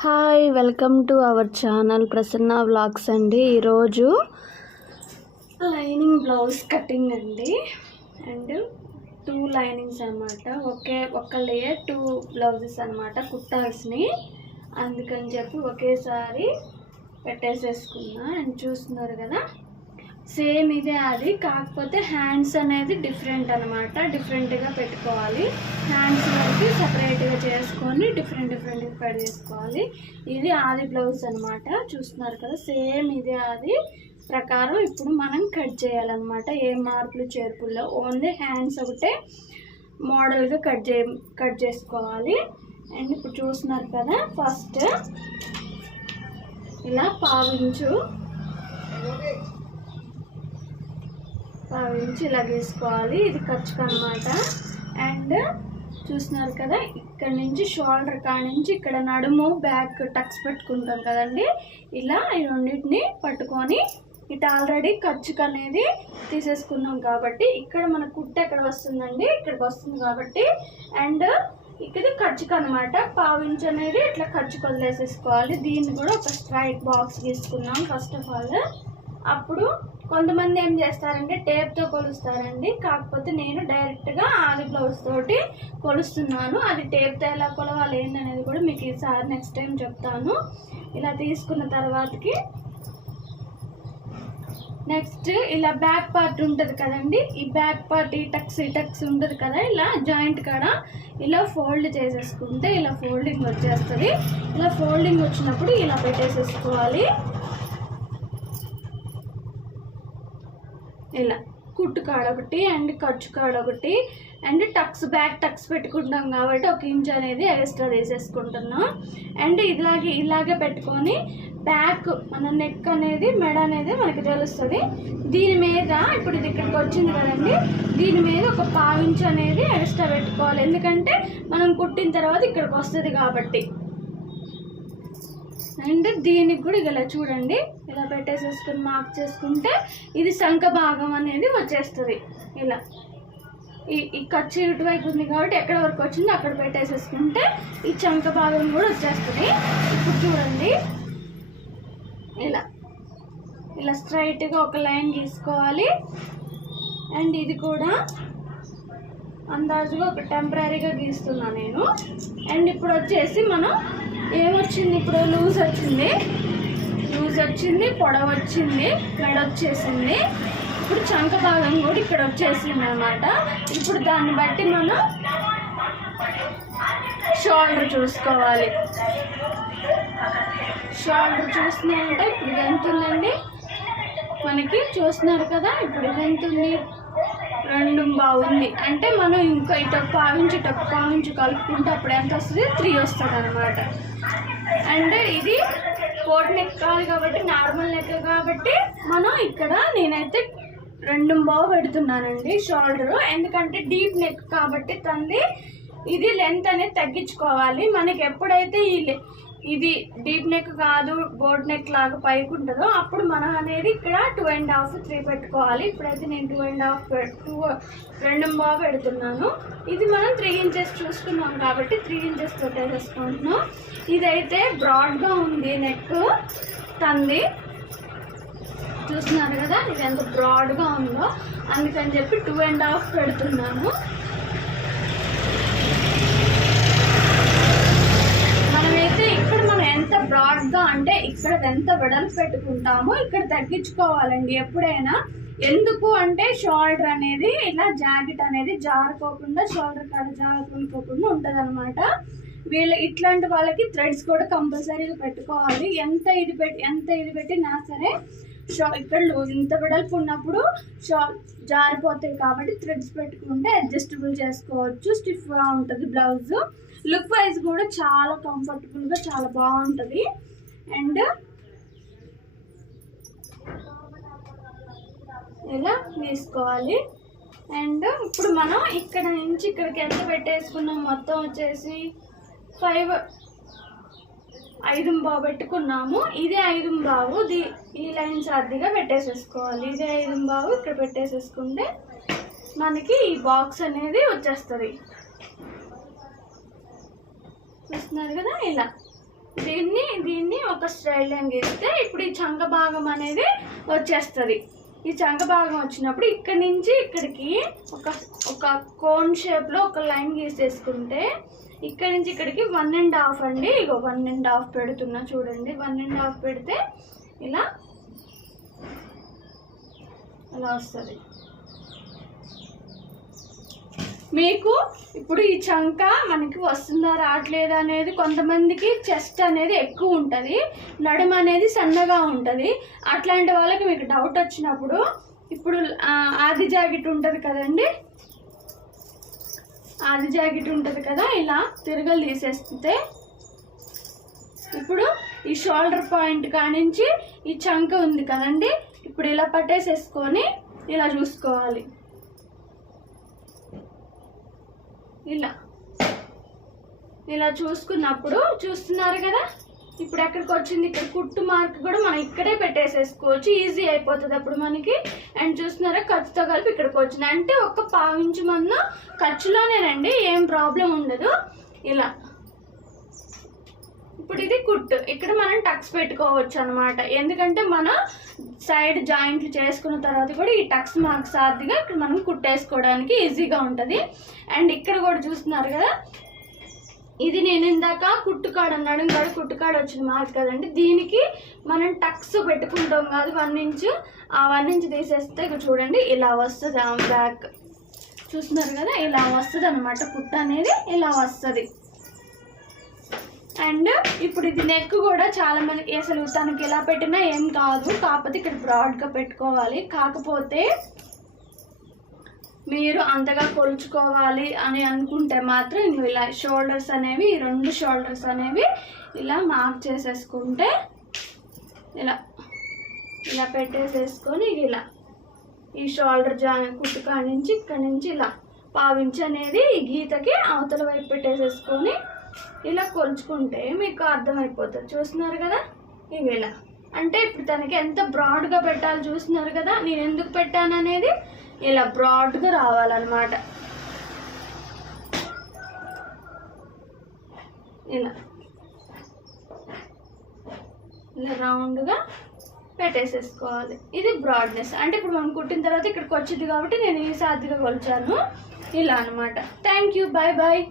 Hi, welcome to our channel Prasanna vlogs అండి. ఈరోజు lining blouse cutting అండి. అండ్ 2 లైనింగ్స్ అనమాట. ఒక లేయర్ 2 బ్లౌజెస్ అనమాట కుట్టాల్సినవి. అందుకని చెప్పి ఒకేసారి పెట్టేసేసుకున్నా. అండ్ చూస్తున్నారు కదా, సేమ్ ఇదే అది, కాకపోతే హ్యాండ్స్ అనేది డిఫరెంట్ అనమాట. డిఫరెంట్గా పెట్టుకోవాలి. హ్యాండ్స్ వరకు సపరేట్గా చేసుకొని డిఫరెంట్గా కట్ చేసుకోవాలి. ఇది ఆది బ్లౌజ్ అనమాట. చూస్తున్నారు కదా, సేమ్ ఇదే అది ప్రకారం ఇప్పుడు మనం కట్ చేయాలన్నమాట. ఏ మార్పులు చేర్పుల్లో, ఓన్లీ హ్యాండ్స్ ఒకటే మోడల్గా కట్ చేసుకోవాలి. అండ్ ఇప్పుడు చూస్తున్నారు కదా, ఫస్ట్ ఇలా పావించు ఇలా గీసుకోవాలి. ఇది ఖర్చుకు అనమాట. అండ్ చూస్తున్నారు కదా, ఇక్కడ నుంచి షోల్డర్ కానించి ఇక్కడ నడుము బ్యాక్ టక్స్ పెట్టుకుంటాం కదండి. ఇలా ఈ రెండింటిని పట్టుకొని ఇటు ఆల్రెడీ ఖర్చుకు అనేది తీసేసుకున్నాం కాబట్టి ఇక్కడ మన కుట్ట ఎక్కడ వస్తుందండి, ఇక్కడికి వస్తుంది కాబట్టి. అండ్ ఇక్కడ ఖర్చుకు అనమాట. పావించు అనేది ఇట్లా ఖర్చుకు వదిలేసేసుకోవాలి. దీన్ని కూడా ఒక స్ట్రైట్ బాక్స్ గీసుకున్నాం ఫస్ట్ ఆఫ్ ఆల్. అప్పుడు కొంతమంది ఏం చేస్తారంటే టేప్తో కొలుస్తారండి. కాకపోతే నేను డైరెక్ట్గా ఆది బ్లౌజ్ తోటి కొలుస్తున్నాను. అది టేప్తో ఎలా కొలవాలి ఏంటనేది కూడా మీకు ఈసారి నెక్స్ట్ టైం చెప్తాను. ఇలా తీసుకున్న తర్వాతకి నెక్స్ట్ ఇలా బ్యాక్ పార్ట్ ఉంటుంది కదండి. ఈ బ్యాక్ పార్ట్ ఈ టక్స్ ఉంటుంది కదా, ఇలా జాయింట్ కాడ ఇలా ఫోల్డ్ చేసేసుకుంటే ఇలా ఫోల్డింగ్ వచ్చేస్తుంది. ఇలా ఫోల్డింగ్ వచ్చినప్పుడు ఇలా పెట్టేసేసుకోవాలి. ఇలా కుట్టు కాడ ఒకటి అండ్ ఖర్చు కాడ ఒకటి అండ్ బ్యాక్ టక్స్ పెట్టుకుంటాం కాబట్టి 1 ఇంచ్ అనేది ఎక్స్ట్రా తీసేసుకుంటున్నాం. అండ్ ఇలాగే పెట్టుకొని బ్యాక్ మన నెక్ అనేది మెడ అనేది మనకి తెలుస్తుంది. దీని మీద ఇప్పుడు ఇది ఇక్కడికి వచ్చింది కదండి, దీని మీద ఒక 1/4 ఇంచ్ అనేది ఎక్స్ట్రా పెట్టుకోవాలి. ఎందుకంటే మనం కుట్టిన తర్వాత ఇక్కడికి వస్తుంది కాబట్టి. అండ్ దీనికి కూడా ఇలా చూడండి, ఇలా పెట్టేసేసుకుని మార్క్ చేసుకుంటే ఇది శంఖ భాగం అనేది వచ్చేస్తుంది. ఇలా ఈ ఖర్చు ఇటువైపు ఉంది కాబట్టి ఎక్కడ వరకు వచ్చిందో అక్కడ పెట్టేసేసుకుంటే ఈ శంఖ భాగం కూడా వచ్చేస్తుంది. ఇప్పుడు చూడండి, ఇలా స్ట్రైట్గా ఒక లైన్ గీసుకోవాలి. అండ్ ఇది కూడా అందాజుగా ఒక టెంపరీగా గీస్తున్నా నేను. అండ్ ఇప్పుడు వచ్చేసి మనం ఏమొచ్చింది, ఇప్పుడు లూజ్ వచ్చింది, పొడవు వచ్చింది, మెడ వచ్చేసింది. ఇప్పుడు చంక భాగం కూడా ఇక్కడ వచ్చేసింది అనమాట. ఇప్పుడు దాన్ని బట్టి మనం షోల్డర్ చూసుకోవాలి. షోల్డర్ చూస్తున్నారంటే ఇప్పుడు ఇది ఎంత ఉందండి మనకి, చూస్తున్నారు కదా. ఇప్పుడు ఇది ఎంత ఉంది, 2.5 ఉంది. అంటే మనం ఇంకా ఇటు 1/4 ఇంచు కలుపుకుంటే అప్పుడు ఎంత వస్తుంది, 3 వస్తుంది అనమాట. అండ్ ఇది కోట్ నెక్ కాదు కాబట్టి, నార్మల్ నెక్ కాబట్టి మనం ఇక్కడ నేనైతే 2.5 పెడుతున్నానండి షోల్డర్. ఎందుకంటే డీప్ నెక్ కాబట్టి తంది ఇది లెంత్ అనేది తగ్గించుకోవాలి. మనకి ఎప్పుడైతే ఇది డీప్ నెక్ కాదు బోట్ నెక్ లాగా పైకి ఉంటుందో అప్పుడు మనం అనేది ఇక్కడ 2.5 3 పెట్టుకోవాలి. ఇప్పుడైతే నేను 2.5 పెడుతున్నాను. ఇది మనం 3 ఇంచెస్ చూసుకున్నాం కాబట్టి 3 ఇంచెస్ పెట్టేసేసుకుంటున్నాం. ఇదైతే బ్రాడ్గా ఉంది నెక్ తంది, చూస్తున్నారు కదా ఇది ఎంత బ్రాడ్గా ఉందో. అందుకని చెప్పి 2.5 పెడుతున్నాను. మనమైతే ఇక్కడ మనం ఎంత బ్రాడ్గా అంటే ఇక్కడ ఎంత వెడల్పు పెట్టుకుంటామో ఇక్కడ తగ్గించుకోవాలండి ఎప్పుడైనా. ఎందుకు అంటే షోల్డర్ అనేది ఇలా జాకెట్ అనేది జారుకోకుండా, షోల్డర్ కాడ జారుకోకుండా ఉంటుంది అనమాట. ఇట్లాంటి వాళ్ళకి థ్రెడ్స్ కూడా కంపల్సరీగా పెట్టుకోవాలి. ఎంత ఇది పెట్టినా సరే ఇక్కడ ఇంత వెడల్పు ఉన్నప్పుడు జారిపోతాయి కాబట్టి థ్రెడ్స్ పెట్టుకుంటే అడ్జస్టబుల్ చేసుకోవచ్చు. స్టిఫ్గా ఉంటుంది బ్లౌజ్. లుక్ వైజ్ కూడా చాలా కంఫర్టబుల్గా చాలా బాగుంటుంది. అండ్ ఇలా వేసుకోవాలి. అండ్ ఇప్పుడు మనం ఇక్కడ నుంచి ఇక్కడికి ఎంత పెట్టేసుకున్నాం, మొత్తం వచ్చేసి 5.5 పెట్టుకున్నాము. ఇదే 5.5 ఈ లైన్స్ అద్దెగా పెట్టేసేసుకోవాలి. ఇదే 5.5 ఇక్కడ పెట్టేసేసుకుంటే మనకి ఈ బాక్స్ అనేది వచ్చేస్తుంది. చూస్తున్నారు కదా, ఇలా దీన్ని ఒక స్ట్రైట్ లైన్ గీస్తే ఇప్పుడు ఈ చంక భాగం అనేది వచ్చేస్తుంది. ఈ చంక భాగం వచ్చినప్పుడు ఇక్కడి నుంచి ఇక్కడికి ఒక కోన్ షేప్లో ఒక లైన్ గీసేసుకుంటే ఇక్కడి నుంచి ఇక్కడికి 1.5 అండి. ఇగో 1.5 పెడుతున్నా చూడండి. 1.5 పెడితే ఇలా వస్తుంది. మీకు ఇప్పుడు ఈ చంక మనకి వస్తుందా రావట్లేదా అనేది, కొంతమందికి చెస్ట్ అనేది ఎక్కువ ఉంటుంది, నడుము అనేది సన్నగా ఉంటుంది. అట్లాంటి వాళ్ళకి మీకు డౌట్ వచ్చినప్పుడు ఇప్పుడు ఆది జాకెట్ ఉంటుంది కదండి, ఆది జాకెట్ ఉంటుంది కదా, ఇలా తిరగలు తీసేస్తే ఇప్పుడు ఈ షోల్డర్ పాయింట్ కానించి ఈ చంక ఉంది కదండి, ఇప్పుడు ఇలా పట్టేసేసుకొని ఇలా చూసుకోవాలి. ఇలా చూసుకున్నప్పుడు చూస్తున్నారు కదా, ఇప్పుడు ఎక్కడికి వచ్చింది, ఇక్కడ కుట్టు మార్క్ కూడా మనం ఇక్కడే పెట్టేసేసుకోవచ్చు, ఈజీ అయిపోతుంది అప్పుడు మనకి. అండ్ చూస్తున్నారా ఖర్చుతో కలిపి ఇక్కడికి వచ్చింది అంటే ఒక 1/2 ఇంచు మందం ఖర్చులోనేనండి, ఏం ప్రాబ్లం ఉండదు. ఇలా ఇప్పుడు ఇది కుట్టు, ఇక్కడ మనం టక్స్ పెట్టుకోవచ్చు అనమాట. ఎందుకంటే మనం సైడ్ జాయింట్లు చేసుకున్న తర్వాత కూడా ఈ టక్స్ మార్క్స్ సాధ్యగా ఇక్కడ మనం కుట్టేసుకోవడానికి ఈజీగా ఉంటుంది. అండ్ ఇక్కడ కూడా చూస్తున్నారు కదా, ఇది నేను ఇందాక కుట్టుకాడ నడుము కాడ కుట్టుకాడ వచ్చిన మార్క్ కదండి, దీనికి మనం టక్స్ పెట్టుకుంటాం కాదు 1 ఇంచు, ఆ 1 ఇంచు తీసేస్తే ఇక్కడ చూడండి ఇలా వస్తుంది. ఆ బ్యాక్ చూస్తున్నారు కదా, ఇలా వస్తుంది అనమాట, కుట్టు అనేది ఇలా వస్తుంది. అండ్ ఇప్పుడు ఇది నెక్ కూడా చాలా మందికి అసలు తనకి ఎలా పెట్టినా ఏం కాదు, కాకపోతే ఇక్కడ బ్రాడ్గా పెట్టుకోవాలి. కాకపోతే మీరు అంతగా కొలుచుకోవాలి అని అనుకుంటే మాత్రం ఇలా షోల్డర్స్ అనేవి, ఈ 2 షోల్డర్స్ అనేవి ఇలా మార్క్ చేసేసుకుంటే ఇలా పెట్టేసేసుకొని ఇలా ఈ షోల్డర్ కుట్టుకా నుంచి ఇక్కడ నుంచి ఇలా 1/2 ఇంచు అనేది ఈ గీతకి అవతల వైపు పెట్టేసేసుకొని ఇలా కొలుచుకుంటే మీకు అర్థమైపోతుంది. చూస్తున్నారు కదా, ఇవి ఇలా అంటే ఇప్పుడు తనకి ఎంత బ్రాడ్గా పెట్టాలి చూస్తున్నారు కదా, నేను ఎందుకు పెట్టాను అనేది ఇలా బ్రాడ్గా రావాలన్నమాట. ఇలా రౌండ్గా పెట్టేసేసుకోవాలి. ఇది బ్రాడ్నెస్ అంటే ఇప్పుడు మనం కుట్టిన తర్వాత ఇక్కడికి వచ్చింది కాబట్టి నేను ఈ సాధ్యగా కొలిచాను ఇలా అనమాట. Thank you, bye bye.